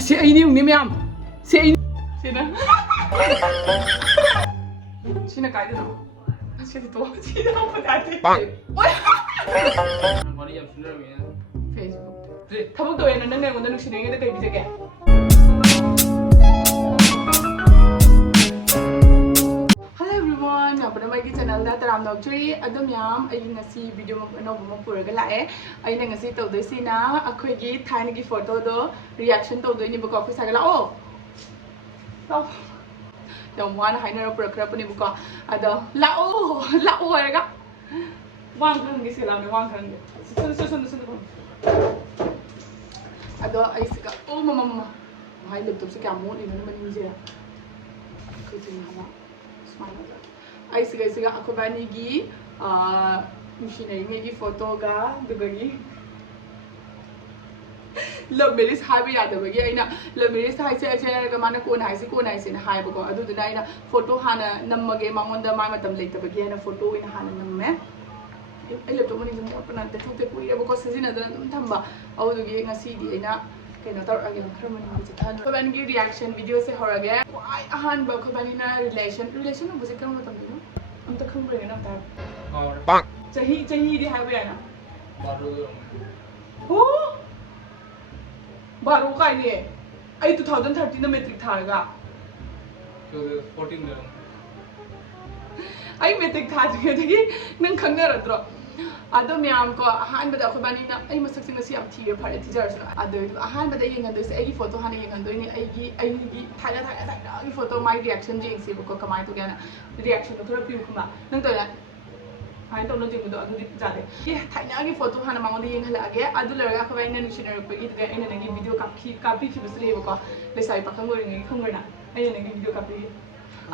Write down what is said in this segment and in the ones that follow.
ꯁꯤ ꯑꯩꯅꯤ ꯃꯌꯥꯝ ꯁꯤ ꯑꯩ ꯁꯤꯅ ꯁꯤꯅ ꯀꯥꯏꯗꯅꯣ ꯁꯤꯗꯤ ꯇꯣ ꯁꯤꯗ ꯍꯧꯄꯗꯥꯗꯤ ꯋꯥꯔꯤ ꯌꯥꯝ ꯁꯨꯅꯔꯝꯃꯦ ꯐꯦꯁꯕꯨꯛ ꯊꯕꯛ ꯇꯧꯋꯦꯅ ꯅꯪ ꯑꯩꯉꯣꯟꯗ ꯅꯨꯡꯁꯤꯅꯉꯩꯗ ꯀꯩ ꯄꯤꯖꯒꯦ Hello everyone, welcome to my channel da taram nokchuri adum yam ai ngasi video anova ma puraga lae ai na ngasi tawdoi sina akhoi gi thaina gi photo do reaction tawdoi ni bako akhoi sagala o stop dom wan haina ra purakra pani bako ado la o araga wang khang gi sila me wang khang gi sun ado ai siga o mama hai laptop se kya mo ni man ni je kai tin hama I see guys, ako ba nigi Nungsinari ngi photo ga dugagi love marriage habi yada bagi aina love marriage hai se achena ga mana ko na se na hai bago adu duna aina photo hana nammage mangonda mai matam leita bagi aina photo ina hana namme ai laptop mani jam apna te thute pui re bago sajina dana dum thamba adu gi ngasi di aina kena tar age khar mani ji than ko ban gi reaction video se horage wai ahan ba ko bani na relation bu se kam matam no am ta khang bre na ta bang chahi di hai ba na baru ho baru kai ne ai 2013 na metric tharga 14 ai metric thajge dagi nang khangna ratro ado myam ko ahan bada ko bani na ai masak sing asi am thire phare tijar su ado ahan bada yeng ando se ai photo hana yeng ando ni ai gi thaina gi photo my reaction jing se ko kamai to gana reaction to thora piu kuma nang to la hai to no jing do adu jade ye thaina gi photo hana mango yeng hala age adu lara ko bani na Nungsinari ko gi ga ina nagi video kapi ki bisle ko le sai pa khangor ngi khangor na ai nagi video kapi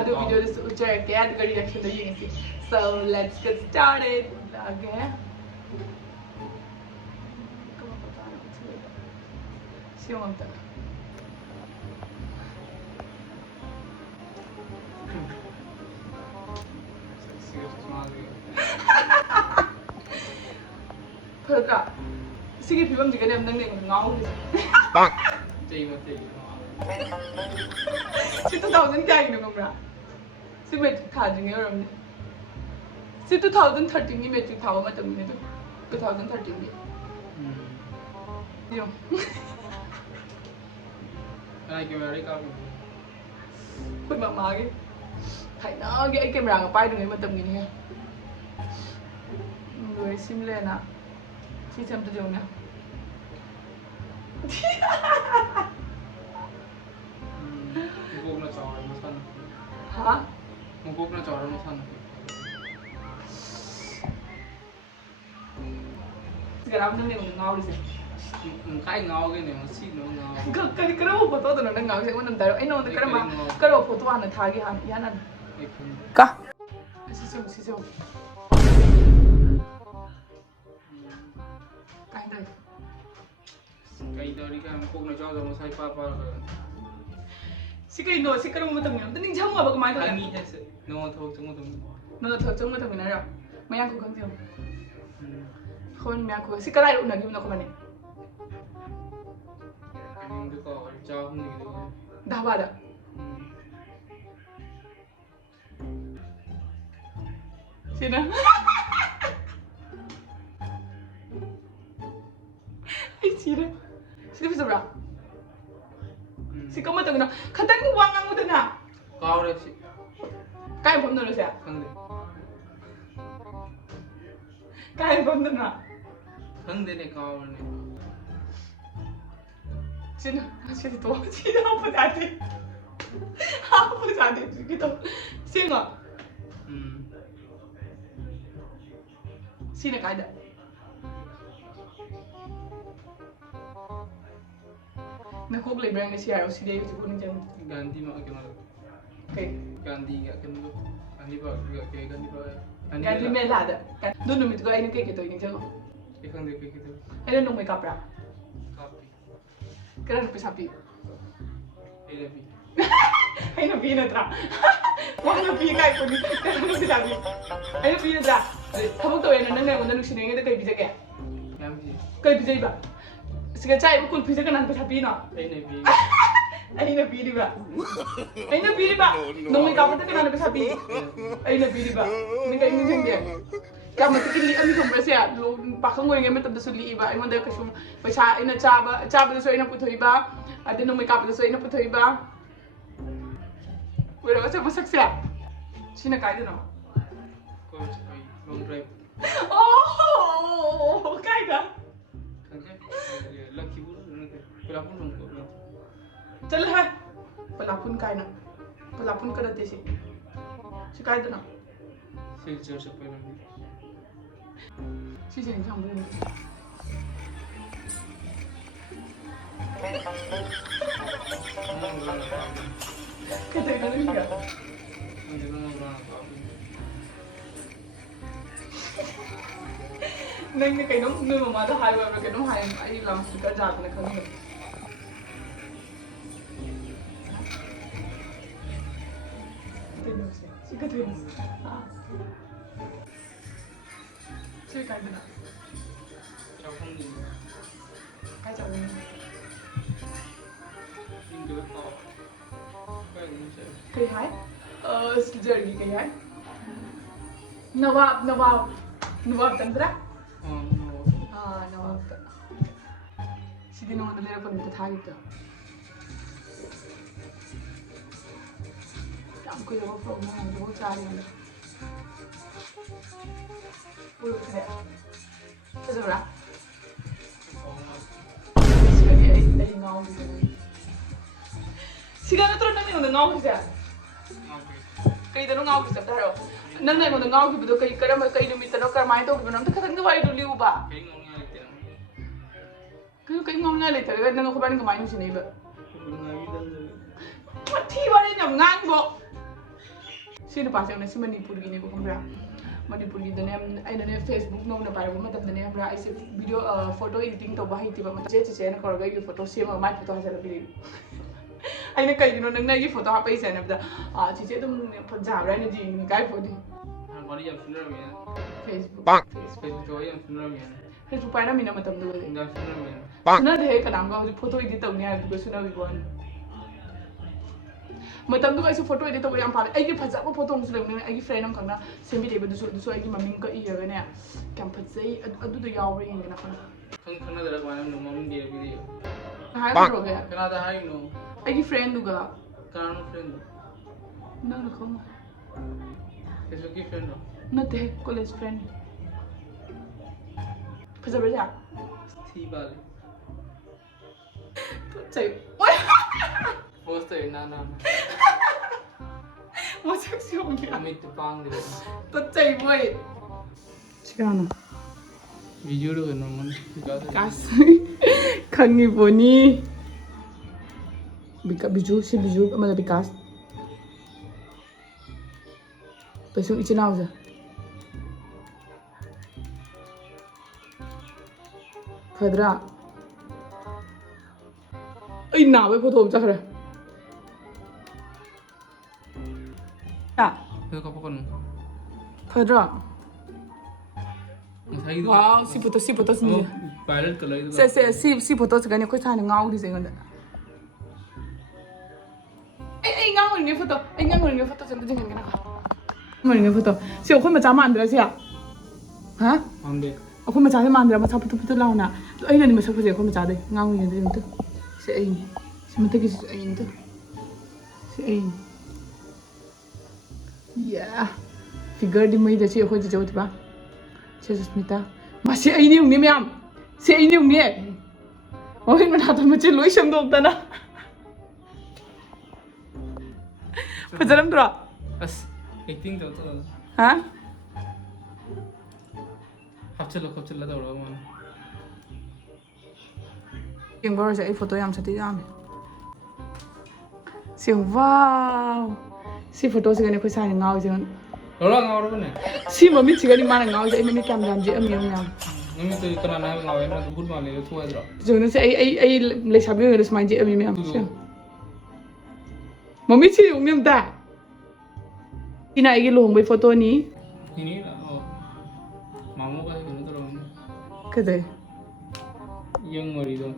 adu video is ujar ke adu reaction do yeng si so let's get started again siung ta Perka sige phibam jiga nem nang ne ngau bang chei ma chei si 2000 kai no ngamra si met tha jing yoram si 2013 ni metric thawa matam ni 2013 ni yo ai camera ka khoi ma ge thai na ge ai camera ga pai ding matam ni he rồi sim le na si cham to jong na mukok na chawar mo san ha mukok na chawar mo san Sekarang nang neng ngau di sini. Kai ngau ke neng si no ngau. Kali kerana foto tu nang ngau saya mana tahu. Ino tu kerana foto anu thagi han, ya nan. Kah? Sisi. Kai dah. Kai dari kan kok nak jauh sama saya papa. Si kai no, si kerana macam ni. Tapi jauh apa kemana? Kangi je. No thau cuma tu mana? Mayang kau kan siapa? Kon mya ko si karai una gi na ko mane ning de ko cha hum ni da ba da sina ai sira sira bisa bra si ko ma tang na khatang wang ang mo na kaw re si kai phom no se khang de kai phom na khang de ne kaw ne sina sina to sina apa jadi gitu sina sina kai da na ko ble brang ne siya o si de ju ko ni jang ganti ma ke ma kai ganti ga kan do ganti ba ga ke ganti ba ganti me la da do no mit go ai ne ke to ni jang ikan deh kayak gitu. Ada nung makeup ya? Kapi. Keren apa sapi? Nabi. Ay nabi na tra. Wah nabi kayak pun. Keren apa sapi? Ay nabi na tra. Kamu tahu ya nang nang Nungsinari ngi da kay bisa kaya? Nabi. Kay bisa iba. Sige cai bu kulfi se kanan pe thapi no. Aina bi di ba. Nung may kapatid ka na pe thapi. Aina bi di ba. Ni kai ni jeng dia. Kama tikili ami thong ba sia pakhang ngoi ngai matam da suli iba ai monda ka shum paisa ina chaba da so ina puthoi ba ade nung may kapatid da so ina puthoi ba. Wala ka sa masak sia. Sina kai de no. Long drive. Oh, kai da. Lucky bu pelapun dong ko. Chal hai. Pelapun kai na. Pelapun ka date si. Si kai da no. Filter se pela ni. Si sen jang bu. Kata ka ni ga. Nang ni kai nong nu mama da hai wa kai nong hai ai lam si ka ja na khang ni. Si ka tu. Si kai da. Chao không đi. Kai ja ni. In được to. Cái gì sẽ. Kai hai. Jerry kai hai. Nawab Chandra. Nawab. Sidi nong da lera pon ta thagi ta. Kam ko yo from na do chari na. Ulu kare. Tazura. Sidi ai ngau. Siga na tro na ni ngau sia. Kai da no ngau sia ta ro. Nang nai ngau ngau ki do kai karam kai do mitano kar mai to ki nam ta khatang wai do liu ba. Kai ngau ngai le ta ga nang ko ban ka mai nu sinai ba. Mathi ba ni nam ngang bo. Si na pa se na si Manipur gi ne ko kambra. Manipur gi da ne ai na ne Facebook no na pa ro ma ta da ne ambra ai se video photo editing to ba hi ti ba ma che na ko ga gi photo se ma mai photo ha sa bi. Ai na kai no nang na gi photo ha pa se na da che dum ja ra ni ji ni kai photo. Body yang sunar mi. Facebook. Facebook joy yang sunar mi. Facebook pa na mi na matam do. Yang sunar mi. Suna de ka nam ga photo edit to ni ai ko suna bi bon. Matam do ai su photo edit to yam pa ai gi phaja ba photo mu su le ai gi friend am khang na sembi de ba du su ai gi maming ka i ga ne kam phajai adu do yaore ni na khang. Khang na dara ba nam maming de video. Hai ro ga. Kana da hai no. Ai gi friend du ga. Kana no friend. Na na khang. Facebook ki friend ho. Na te college friend. Phaja ba ja. Thi bal. Chai. Oi. Post to na na. Mo sak si ong ya. Amit pang de. To chai boy. Chikana. Video do no man. Kas. Kangi boni. Biju si biju ama bikas. Pesung ichinaw sa. Fadra. Ay nawe photo cha khare. Ya. Itu apa kan? Fadra. Masai itu. Wow, si photo sini. Viral color itu. Si photo segani ko thana ngau di sengon. Ai ngau ni photo. Ai ngau ni photo sen jing ngana ka. Ngau ni photo. Si ko ma cha ma andra sia. Ha? Ambe. Ako ma cha ma andra ma cha photo law na. Ai na ni ma sa photo ko ma cha de. Ngau ni de nto. Si ai ni. Si ma ta ki si ai nto. Si ai ni. Yeah. Figure di mai da si ko ji jawt ba. Si Smita. Ma si ai ni ung ni myam. Si ai ni ung ni. Oi ma na ta ma chi loi sham dok ta na. Fajaram dra. As acting to to. Ha? Kapchalo to ro man. Yung baro sa photo yam sa ti yam. Si wow. Si photo sa gani ko sa ni ngau jeng. Ro ngau ro ne. Si mami chi gani mana ngau sa mami kam jam je am yam yam. Nami to kana na ngau na bud ma le thu adra. Jo na sa ai le sabi ngi smai je am yam. Mami chi yung yam da. Ina ai lohong bai photo ni. Ini na. Mamu ka ni to ro. Kada. yang ngori dong.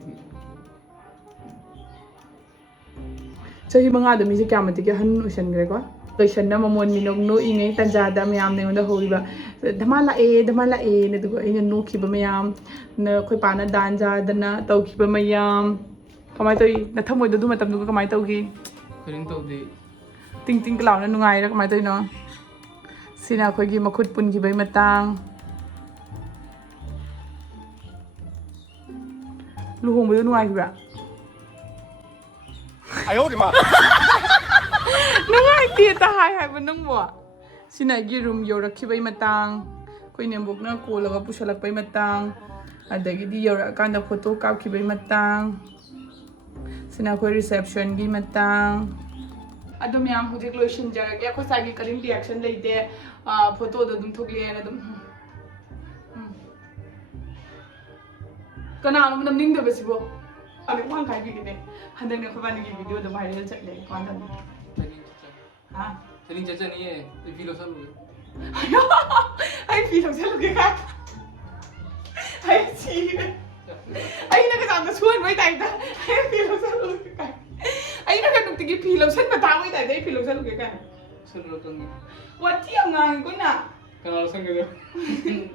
Chahi manga da mi se kya mati ke han ocean gre ko question na mamon minok no ingai tanja da myam ne onda horiba dhamala e ne du ina no khiba myam na khoi pa na danja da na tau khiba myam kamai toi na thamoi da du matam du kamai tau gi Kering tau de. ting ting klaw na nungai ra kamai toi no sina khoi gi makhut pun gi bai matang lu hong bai nungai gi ba 哎呦我的妈！ nungai ti ta hai hai ba nang bo sina gi room yo rakhi bai matang koi ne bok na ko laga pusalak bai matang adagi di yo ra kan da photo kap ki bai matang sina koi reception gi matang adum yam hujik lotion jar ya ko sa gi karim reaction leite photo do dum thokle na dum kana no nam ning da basibo ani wang kai gi ne handang ne ko bani gi video da viral chat le ko andam ha Kering caca ni eh. Video selalu. ayo ai fi lo sa lo ke ka ai chi ai na ka sa suan mai tai da ai fi lo sa lo ke ka ai na ka nuk ti gi fi lo san pa ta mai tai dai fi lo sa lo ke ka Selalu kangi. wa ti ang ngang ko na Kenal sang gitu.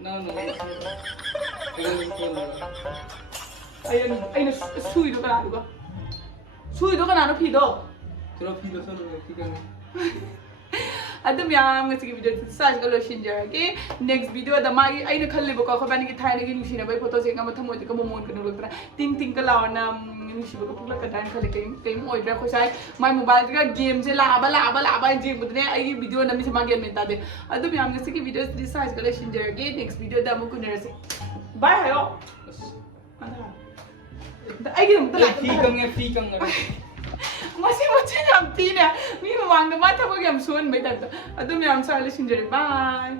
Nah, nah. Kering tu. ayun ay na sui do ka na ko sui do ka na no fi do Terus video selalu kita. adum yam ngasi gi video sa ga lo shin jar ke next video da mai ai na khalle ba ko khobani gi thai na gi nushi na bai photo se ngam thamo ka momon ka no tra ting ting ka law na nushi ba ko pula ka dan khale kai moi bra ko sai mai mobile ga game je la ba je budne ai gi video na mi se ma game ta de adum yam ngasi gi video sa ga lo shin jar ke next video da mo ku ne se bye hayo ai gi dum ta Fee kang ada. masih macam jam 3 ni, mami mama dah mata bagi jam 9 betul. Aduh, mami amsa lagi sendiri. Bye.